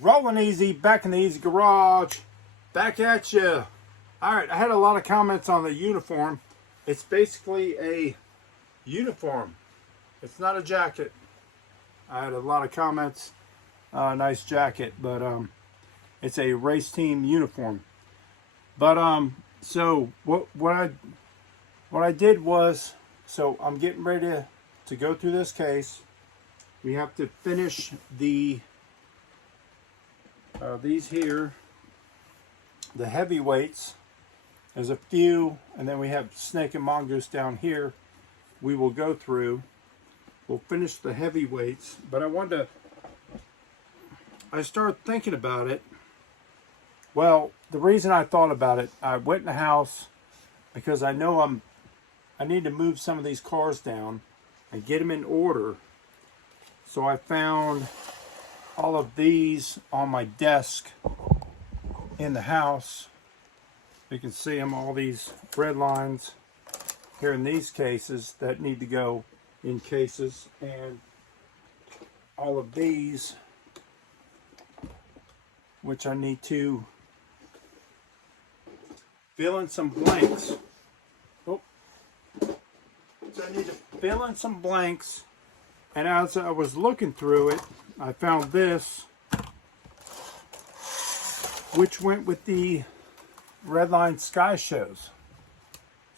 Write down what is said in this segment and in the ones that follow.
Rolling easy, back in the easy garage, back at you. All right, I had a lot of comments on the uniform. It's basically a uniform. It's not a jacket. I had a lot of comments. Nice jacket, but it's a race team uniform. But so what I did was, so I'm getting ready to go through this case. We have to finish the these here, the heavyweights. There's a few, and then we have Snake and Mongoose down here. We will go through. We'll finish the heavyweights, but I started thinking about it. Well, the reason I thought about it, I went in the house because I know I need to move some of these cars down and get them in order. So I found all of these on my desk in the house. You can see them, all these red lines here in these cases that need to go in cases, and all of these which I need to fill in some blanks. So I need to fill in some blanks, and as I was looking through it, I found this, which went with the Redline Sky Shows.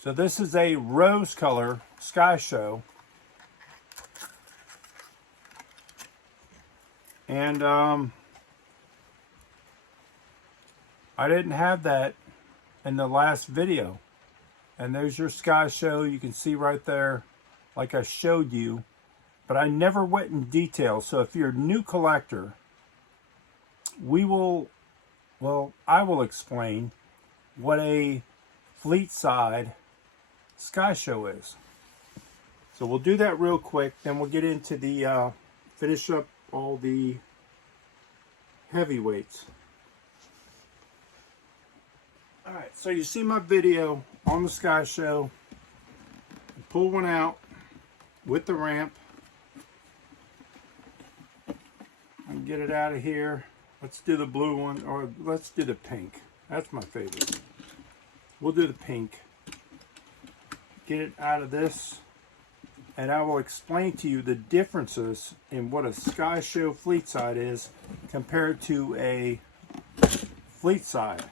So this is a rose color Sky Show. And I didn't have that in the last video. And there's your Sky Show. You can see right there, like I showed you. But I never went in detail. So if you're a new collector, I will explain what a fleet side Sky Show is. So we'll do that real quick. Then we'll get into the, finish up all the heavyweights. All right, so you see my video on the Sky Show. Pull one out with the ramp. And get it out of here. Let's do the blue one, or let's do the pink. That's my favorite. We'll do the pink. Get it out of this, and I will explain to you the differences in what a Sky Show fleet side is compared to a fleet side.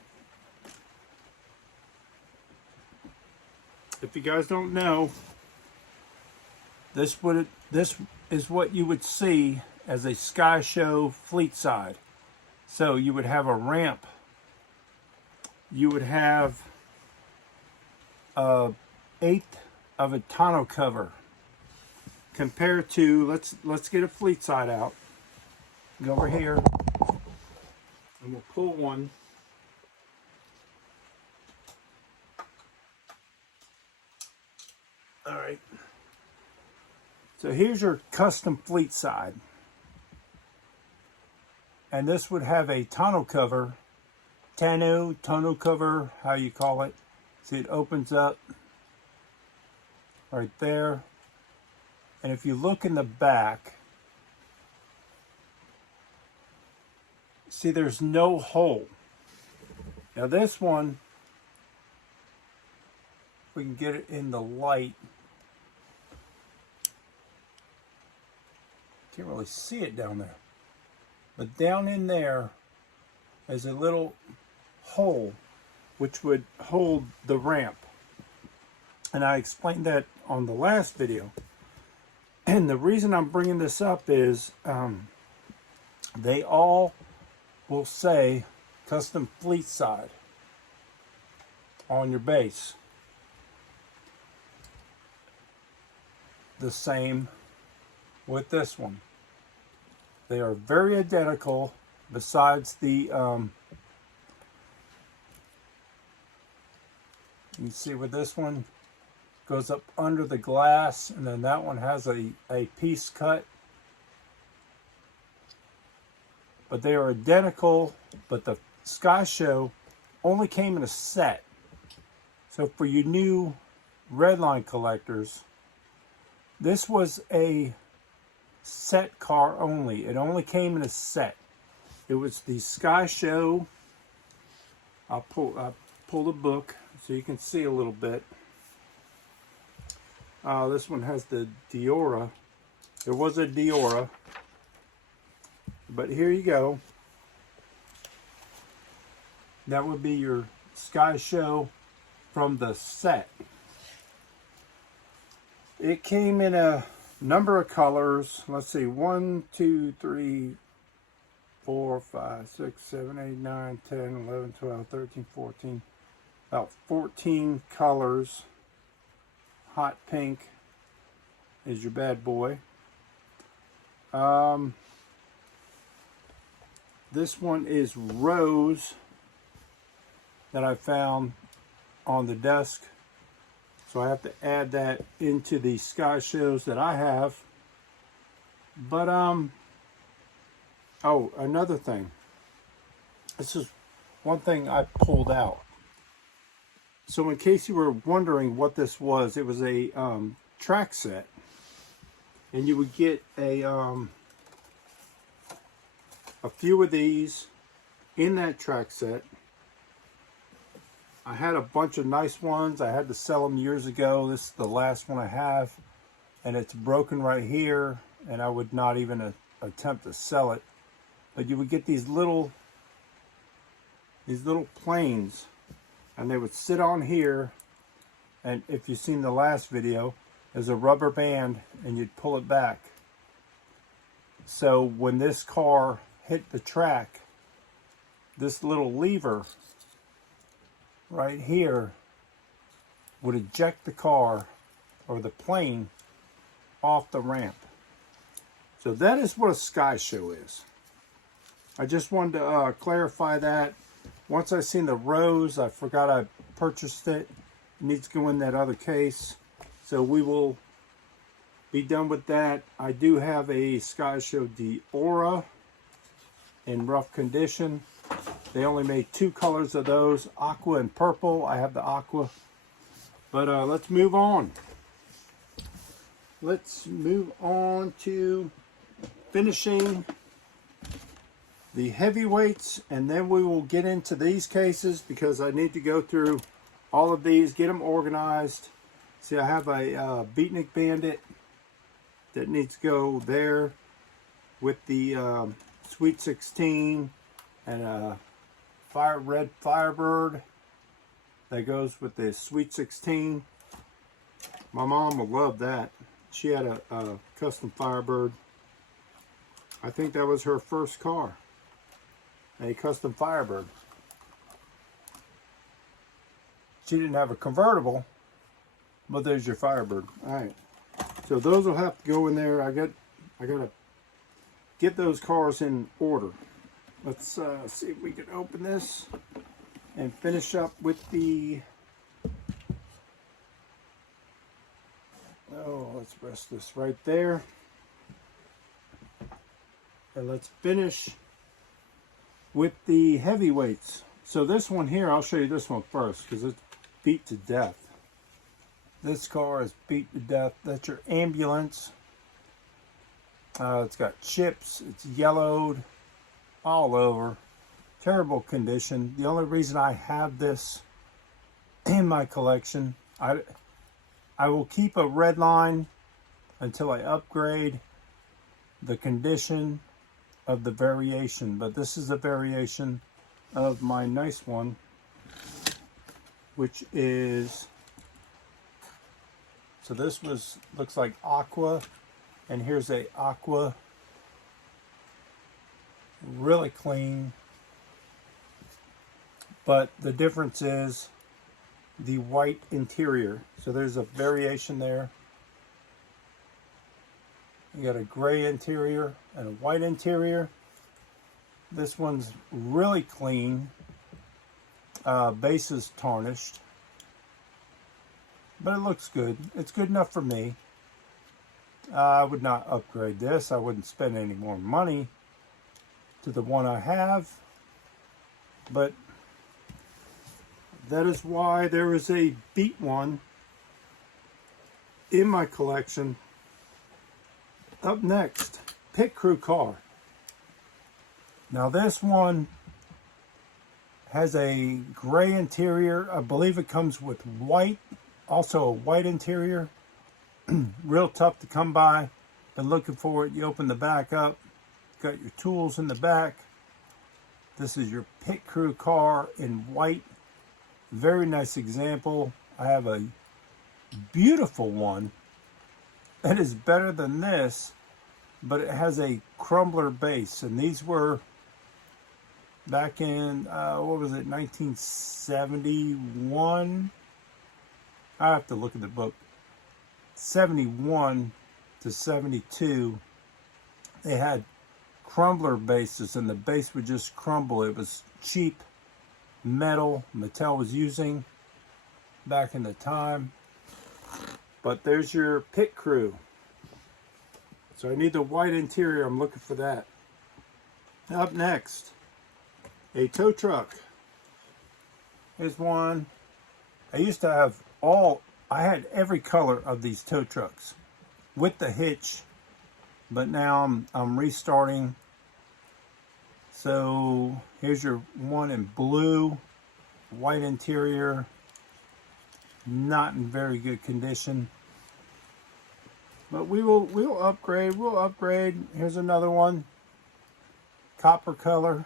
If you guys don't know, this is what you would see as a Sky Show fleet side. So you would have a ramp. You would have an eighth of a tonneau cover. Compared to, let's get a fleet side out. Go over here, and we'll pull one. All right. So here's your custom fleet side. And this would have a tonneau cover, tonneau cover, how you call it. See, it opens up right there. And if you look in the back, see there's no hole. Now this one, if we can get it in the light, can't really see it down there. But down in there is a little hole which would hold the ramp. And I explained that on the last video. And the reason I'm bringing this up is they all will say custom fleet side on your base. The same with this one. They are very identical, besides the, you can see where this one goes up under the glass, and then that one has a piece cut. But they are identical, but the Sky Show only came in a set. So for you new Redline collectors, this was a set car only. It only came in a set. It was the Sky Show. I'll pull the book so you can see a little bit. This one has the Diora. There was a Diora, but here you go. That would be your Sky Show from the set. It came in a number of colors. Let's see, 1, 2, 3, 4, 5, 6, 7, 8, 9, 10, 11, 12, 13, 14. About 14 colors. Hot pink is your bad boy. This one is rose that I found on the desk. So I have to add that into the Sky Shows that I have. But, oh, another thing. This is one thing I pulled out. So in case you were wondering what this was, it was a track set. And you would get a few of these in that track set. I had a bunch of nice ones. I had to sell them years ago. This is the last one I have. And it's broken right here. And I would not even attempt to sell it. But you would get these little planes. And they would sit on here. And if you've seen the last video, there's a rubber band and you'd pull it back. So when this car hit the track, this little lever right here would eject the car or the plane off the ramp. So that is what a Sky Show is. I just wanted to clarify that. Once I seen the rose, I forgot I purchased it. It needs to go in that other case. So we will be done with that. I do have a Sky Show Diora in rough condition. They only made 2 colors of those, aqua and purple. I have the aqua. But let's move on. Let's move on to finishing the heavyweights, and then we will get into these cases because I need to go through all of these, get them organized. See, I have a Beatnik Bandit that needs to go there with the Sweet 16 and a red Firebird that goes with the Sweet 16. My mom will love that. She had a custom Firebird. I think that was her first car, a custom Firebird. She didn't have a convertible, but there's your Firebird. All right, so those will have to go in there. I gotta get those cars in order. Let's see if we can open this and finish up with the. Oh, let's rest this right there, and let's finish with the heavyweights. So this one here, I'll show you this one first because it's beat to death. This car is beat to death. That's your ambulance. It's got chips. It's yellowed all over. Terrible condition. The only reason I have this in my collection, I will keep a Redline until I upgrade the condition of the variation. But this is a variation of my nice one, which is, so this looks like aqua, and here's a aqua, really clean, but the difference is the white interior. So there's a variation there. You got a gray interior and a white interior. This one's really clean. Base is tarnished, but it looks good. It's good enough for me. I would not upgrade this. I wouldn't spend any more money to the one I have, but that is why there is a beat one in my collection. Up next, pit crew car. Now this one has a gray interior. I believe it comes with white, also a white interior. Real tough to come by. Been looking for it. You open the back up. Got your tools in the back. This is your pit crew car in white. Very nice example. I have a beautiful one. It is better than this, but it has a crumbler base. And these were back in, what was it, 1971? I have to look at the book. 71 to 72, they had crumbler bases, and the base would just crumble. It was cheap metal Mattel was using back in the time. But there's your pit crew. So I need the white interior. I'm looking for that. Up next, a tow truck. Here's one. I used to have I had every color of these tow trucks with the hitch, but now I'm restarting. So here's your one in blue, white interior, not in very good condition. But we'll upgrade. We'll upgrade. Here's another one, copper color,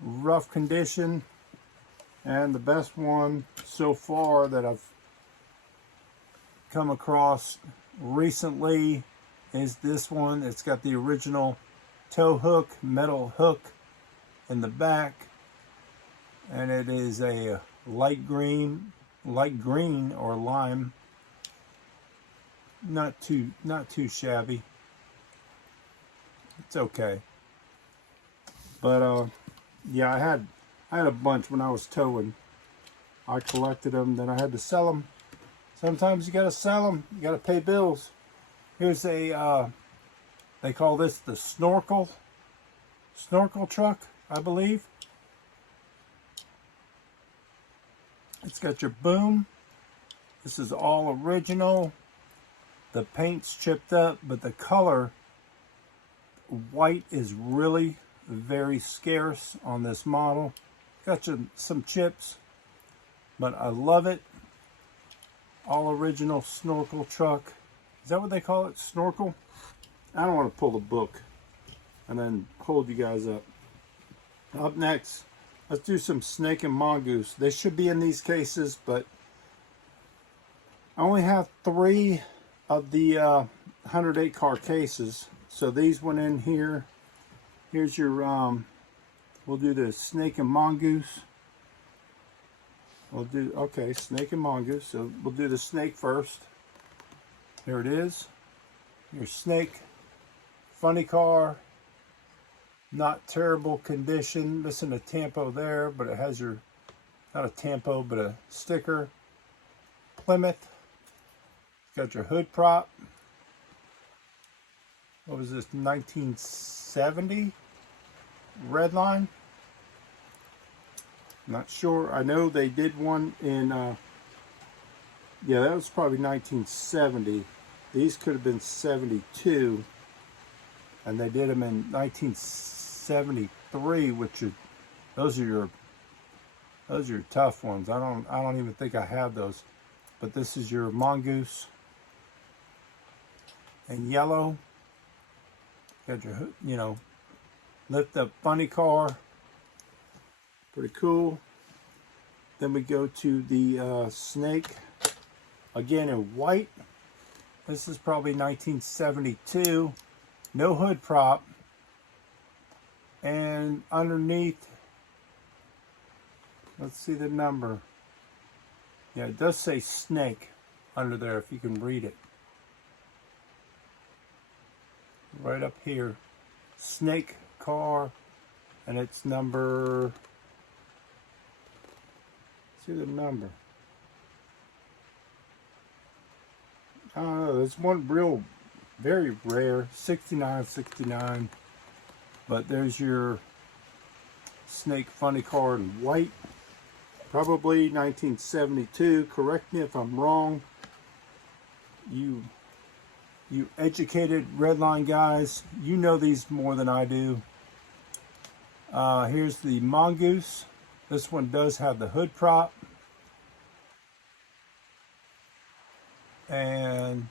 rough condition. And the best one so far that I've come across recently is this one. It's got the original tow hook, metal hook in the back, and it is a light green or lime. Not too shabby. It's okay. But yeah, I had a bunch when I was towing. I collected them, then I had to sell them. Sometimes you gotta sell them. You gotta pay bills. Here's a they call this the snorkel truck, I believe. It's got your boom. This is all original. The paint's chipped up, but the color white is really very scarce on this model. Got some chips, but I love it. All original snorkel truck. Is that what they call it? Snorkel? I don't want to pull the book and then hold you guys up. Up next, let's do some snake and mongoose. They should be in these cases, but I only have 3 of the 108 car cases. So these went in here. Here's your, we'll do the snake and mongoose. We'll do, okay, snake and mongoose. So we'll do the snake first. There it is. Your snake. Funny car. Not terrible condition. Missing a tampo there, but it has your, not a tampo, but a sticker. Plymouth. Got your hood prop. What was this, 1970? Redline? Not sure. I know they did one in, yeah, that was probably 1970. These could have been 72. And they did them in 1973, which are, those are your tough ones. I don't even think I have those. But this is your mongoose in yellow. Got your, you know, lift up funny car. Pretty cool. Then we go to the snake, again in white. This is probably 1972. No hood prop. And underneath, let's see the number. Yeah, it does say snake under there if you can read it. Right up here. Snake car. And it's number, see the number. I don't know, there's one real, very rare, 6969. But there's your snake funny car in white. Probably 1972. Correct me if I'm wrong. You You educated Redline guys, you know these more than I do. Here's the Mongoose. This one does have the hood prop. And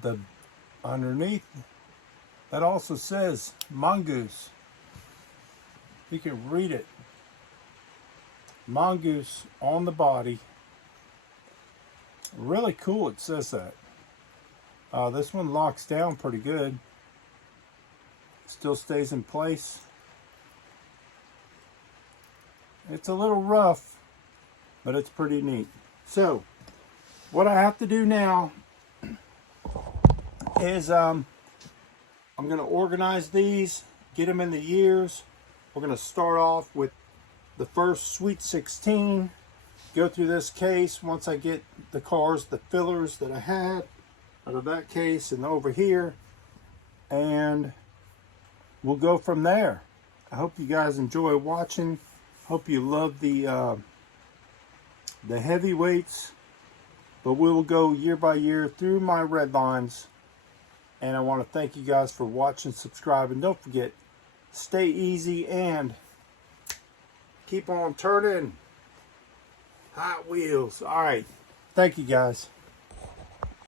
the underneath, that also says Mongoose. You can read it. Mongoose on the body. Really cool, it says that. This one locks down pretty good. Still stays in place. It's a little rough, but it's pretty neat. So, what I have to do now is I'm going to organize these, get them in the years. We're going to start off with the first Sweet 16. Go through this case once I get the cars, the fillers that I had out of that case and over here, and we'll go from there. I hope you guys enjoy watching. Hope you love the heavyweights, but we will go year by year through my red lines. And I want to thank you guys for watching, subscribing. Don't forget, stay easy and keep on turning. Hot Wheels. All right. Thank you guys.